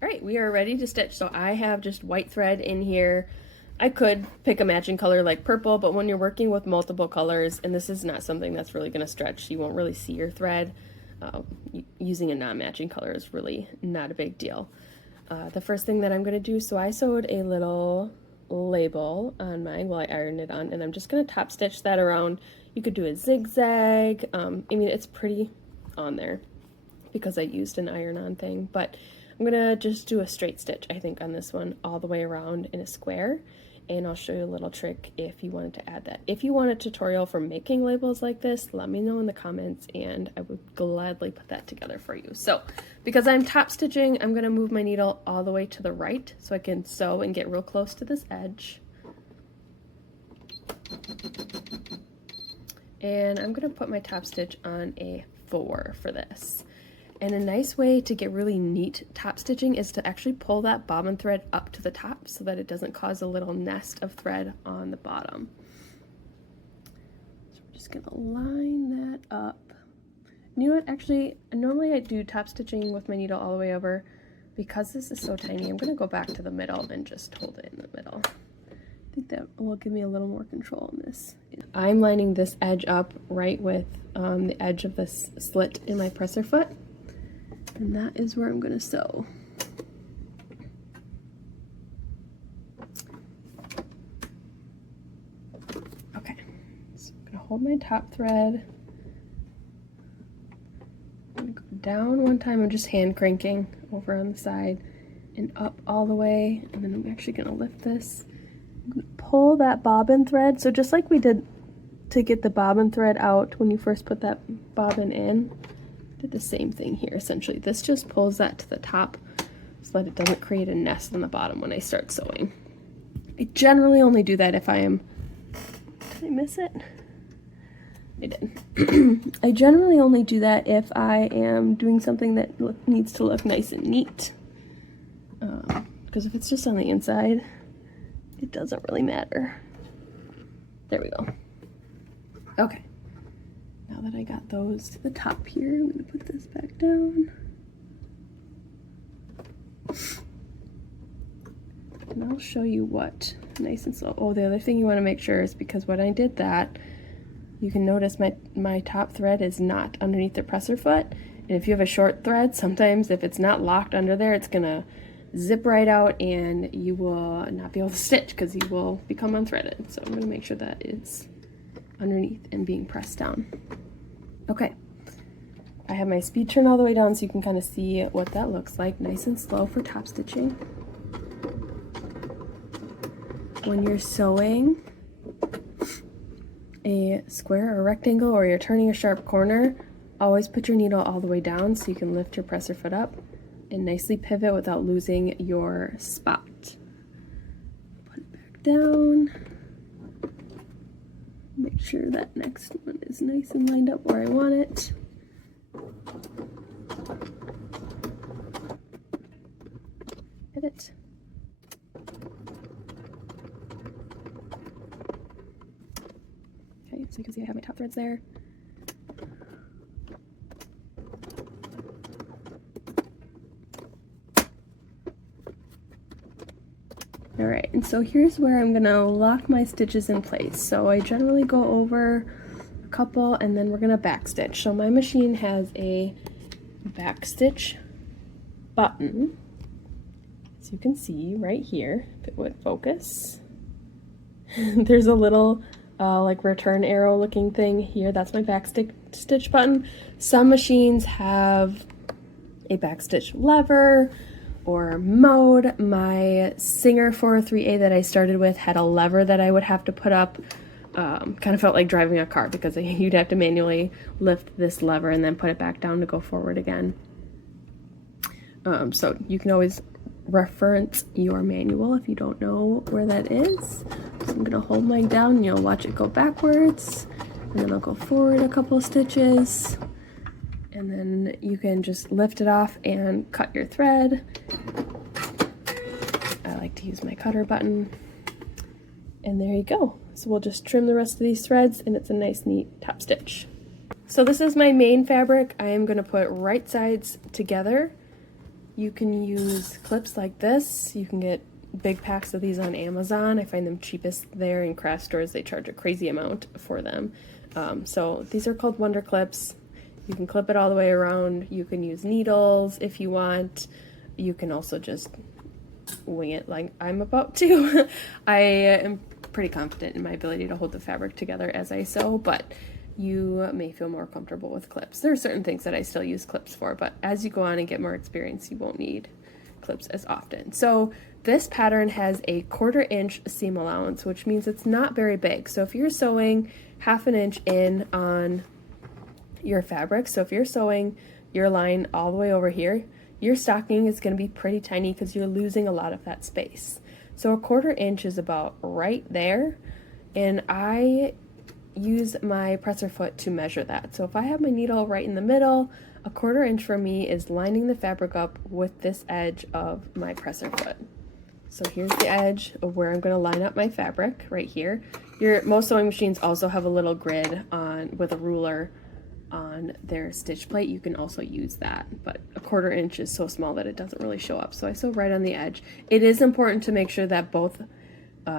All right, we are ready to stitch. So I have just white thread in here. I could pick a matching color like purple, but when you're working with multiple colors, and this is not something that's really going to stretch, you won't really see your thread. Using a non-matching color is really not a big deal. The first thing that I'm going to do, so I sewed a little label on mine while I ironed it on, and I'm just going to top stitch that around. You could do a zigzag. I mean, it's pretty on there because I used an iron-on thing, but I'm gonna just do a straight stitch, I think, on this one all the way around in a square, and I'll show you a little trick if you wanted to add that. If you want a tutorial for making labels like this, let me know in the comments and I would gladly put that together for you. So because I'm top stitching, I'm gonna move my needle all the way to the right so I can sew and get real close to this edge. And I'm gonna put my top stitch on a 4 for this. And a nice way to get really neat top stitching is to actually pull that bobbin thread up to the top so that it doesn't cause a little nest of thread on the bottom. So we're just gonna line that up. You know what, actually, normally I do top stitching with my needle all the way over. Because this is so tiny, I'm gonna go back to the middle and just hold it in the middle. I think that will give me a little more control on this. I'm lining this edge up right with the edge of this slit in my presser foot. And that is where I'm going to sew. Okay, so I'm going to hold my top thread. I'm going to go down one time. I'm just hand cranking over on the side and up all the way. And then I'm actually going to lift this. I'm going to pull that bobbin thread. So just like we did to get the bobbin thread out when you first put that bobbin in, did the same thing here essentially. This just pulls that to the top so that it doesn't create a nest on the bottom when I start sewing. I generally only do that if I am, did I miss it? I did. I generally only do that if I am doing something that needs to look nice and neat. Because if it's just on the inside, it doesn't really matter. There we go. Okay. Now that I got those to the top here, I'm going to put this back down. And I'll show you what nice and slow. Oh, the other thing you want to make sure is because when I did that, you can notice my top thread is not underneath the presser foot. And if you have a short thread, sometimes if it's not locked under there, it's going to zip right out and you will not be able to stitch because you will become unthreaded. So I'm going to make sure that is underneath and being pressed down. Okay, I have my speed turn all the way down so you can kind of see what that looks like, nice and slow for top stitching. When you're sewing a square or a rectangle or you're turning a sharp corner, always put your needle all the way down so you can lift your presser foot up and nicely pivot without losing your spot. Put it back down. Make sure that next one is nice and lined up where I want it. Pivot. Okay, so you can see I have my top threads there. Alright, and so here's where I'm gonna lock my stitches in place. So I generally go over a couple and then we're gonna back stitch. So my machine has a back stitch button, as you can see right here, if it would focus. There's a little like return arrow looking thing here. That's my back stitch button. Some machines have a back stitch lever or mode. My Singer 403A that I started with had a lever that I would have to put up. Kind of felt like driving a car because you'd have to manually lift this lever and then put it back down to go forward again. So you can always reference your manual if you don't know where that is. So I'm gonna hold mine down and you'll watch it go backwards, and then I'll go forward a couple of stitches. And then you can just lift it off and cut your thread. I like to use my cutter button. And there you go. So we'll just trim the rest of these threads and it's a nice neat top stitch. So this is my main fabric. I am going to put right sides together You can use clips like this. You can get big packs of these on Amazon. I find them cheapest there. In craft stores they charge a crazy amount for them. So these are called Wonder Clips. You can clip it all the way around. You can use needles if you want. You can also just wing it like I'm about to. I am pretty confident in my ability to hold the fabric together as I sew, but you may feel more comfortable with clips. There are certain things that I still use clips for, but as you go on and get more experience, you won't need clips as often. So this pattern has a 1/4 inch seam allowance, which means it's not very big. So if you're sewing 1/2 inch in on your fabric, so if you're sewing your line all the way over here, your stocking is going to be pretty tiny because you're losing a lot of that space. So a 1/4 inch is about right there, and I use my presser foot to measure that. So if I have my needle right in the middle, a 1/4 inch for me is lining the fabric up with this edge of my presser foot. So here's the edge of where I'm going to line up my fabric right here. Most sewing machines also have a little grid on with a ruler on their stitch plate. You can also use that, but a 1/4 inch is so small that it doesn't really show up. So I sew right on the edge. It is important to make sure that both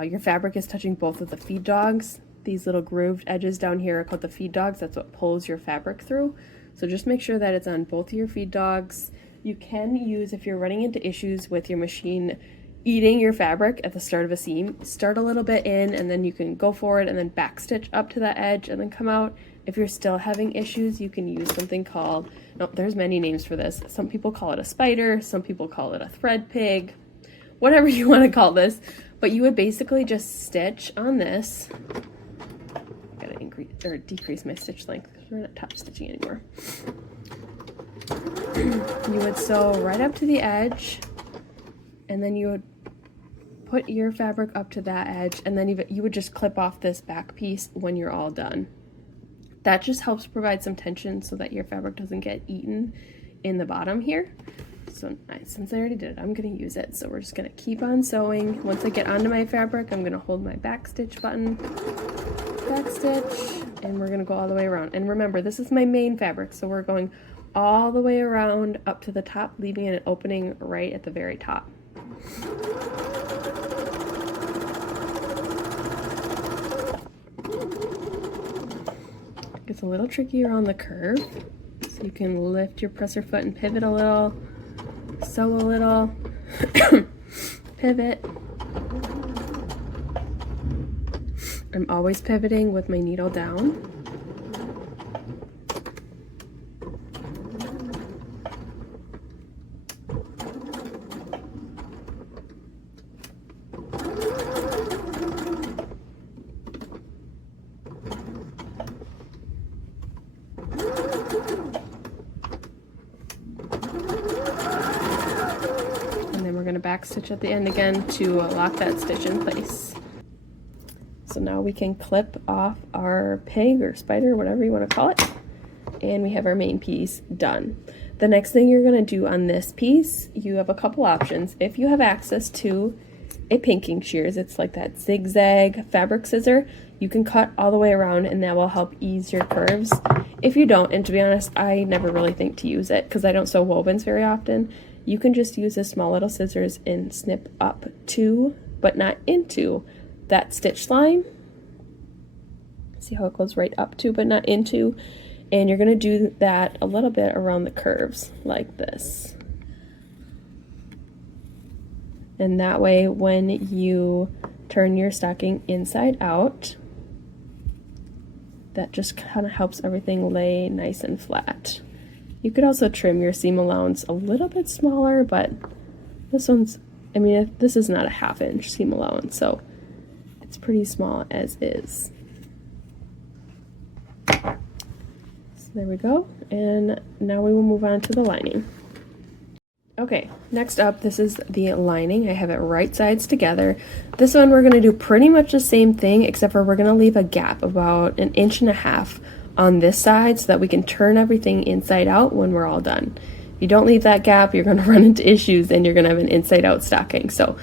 your fabric is touching both of the feed dogs. These little grooved edges down here are called the feed dogs. That's what pulls your fabric through. So just make sure that it's on both of your feed dogs. You can use, if you're running into issues with your machine eating your fabric at the start of a seam, start a little bit in and then you can go forward and then back stitch up to that edge and then come out. If you're still having issues, you can use something called, no, there's many names for this. Some people call it a spider, some people call it a thread pig, whatever you want to call this. But you would basically just stitch on this. Gotta increase or decrease my stitch length because we're not top stitching anymore. You would sew right up to the edge, and then you would put your fabric up to that edge, and then you would just clip off this back piece when you're all done. That just helps provide some tension so that your fabric doesn't get eaten in the bottom here. So since I already did it, I'm going to use it. So we're just going to keep on sewing. Once I get onto my fabric, I'm going to hold my back stitch button, back stitch, and we're going to go all the way around. And remember, this is my main fabric, so we're going all the way around up to the top, leaving an opening right at the very top. It's a little trickier on the curve, so you can lift your presser foot and pivot a little, sew a little, pivot. I'm always pivoting with my needle down. Back stitch at the end again to lock that stitch in place. So now we can clip off our pig or spider, whatever you want to call it, and we have our main piece done. The next thing you're going to do on this piece, you have a couple options. If you have access to a pinking shears, it's like that zigzag fabric scissor, you can cut all the way around and that will help ease your curves. If you don't, and to be honest, I never really think to use it because I don't sew wovens very often, you can just use the small little scissors and snip up to, but not into, that stitch line. See how it goes right up to, but not into. And you're going to do that a little bit around the curves, like this. And that way, when you turn your stocking inside out, that just kind of helps everything lay nice and flat. You could also trim your seam allowance a little bit smaller, but this one's, I mean, this is not a 1/2 inch seam allowance, so it's pretty small as is. So there we go, and now we will move on to the lining. Okay, next up, this is the lining. I have it right sides together. This one we're going to do pretty much the same thing, except for we're going to leave a gap about 1.5 inches on this side so that we can turn everything inside out when we're all done. If you don't leave that gap, you're going to run into issues and you're going to have an inside out stocking. So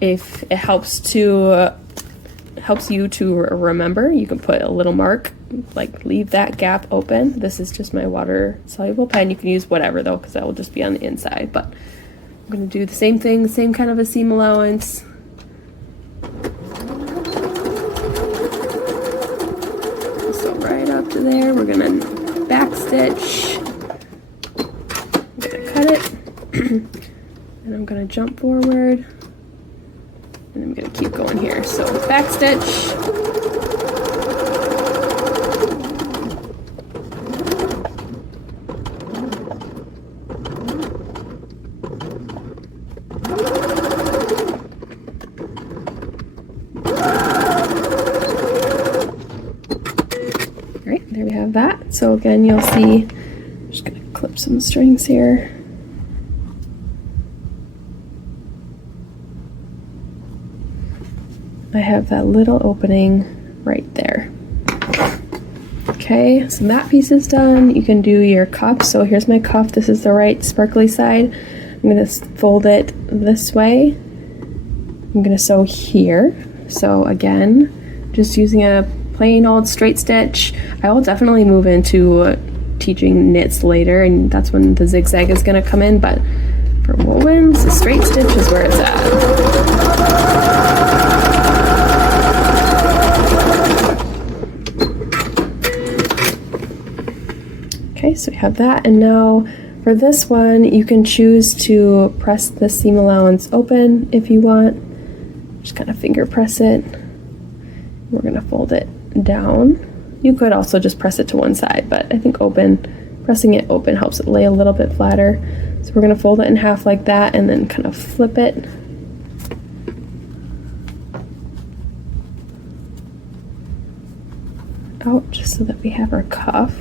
if it helps you to remember, you can put a little mark, like leave that gap open. This is just my water soluble pen. You can use whatever though, because that will just be on the inside, but I'm going to do the same thing, same kind of a seam allowance. So right up to there, we're going to back stitch. I'm going to cut it, and I'm going to jump forward, and I'm going to keep going here. So back stitch. There we have that. So again, you'll see, I'm just going to clip some strings here. I have that little opening right there. Okay, so that piece is done. You can do your cuff. So here's my cuff. This is the right sparkly side. I'm going to fold it this way. I'm going to sew here. So again, just using a plain old straight stitch. I will definitely move into teaching knits later, and that's when the zigzag is going to come in, but for wovens, the straight stitch is where it's at. Okay, so we have that, and now for this one, you can choose to press the seam allowance open if you want. Just kind of finger press it. We're going to fold it down. You could also just press it to one side, but I think pressing it open helps it lay a little bit flatter. So we're going to fold it in half like that and then kind of flip it. Out just so that we have our cuff.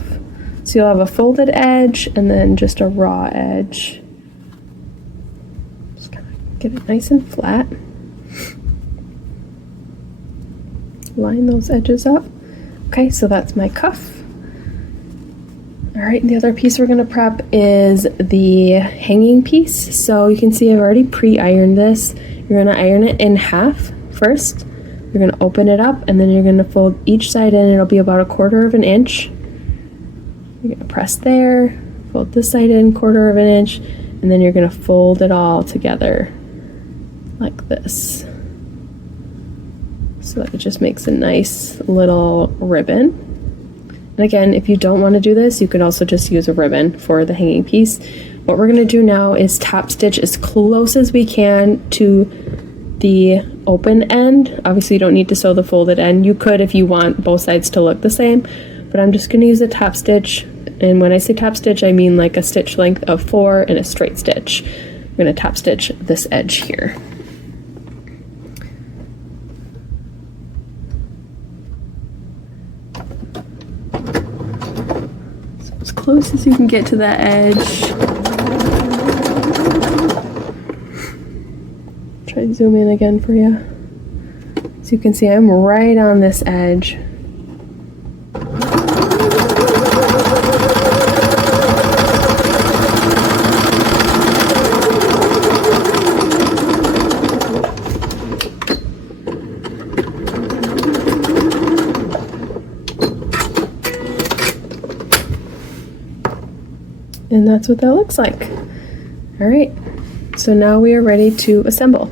So you'll have a folded edge and then just a raw edge. Just kind of get it nice and flat. Line those edges up. Okay, so that's my cuff. All right, the other piece we're going to prep is the hanging piece. So you can see I've already pre-ironed this. You're going to iron it in half first. You're going to open it up, and then you're going to fold each side in. It'll be about 1/4 of an inch. You're going to press there, fold this side in 1/4 of an inch, and then you're going to fold it all together like this. So that it just makes a nice little ribbon. And again, if you don't want to do this, you could also just use a ribbon for the hanging piece. What we're going to do now is top stitch as close as we can to the open end. Obviously, you don't need to sew the folded end. You could if you want both sides to look the same, but I'm just going to use a top stitch. And when I say top stitch, I mean like a stitch length of 4 and a straight stitch. I'm going to top stitch this edge here. As close as you can get to that edge. Try to zoom in again for you. So you can see I'm right on this edge. And that's what that looks like. All right, so now we are ready to assemble.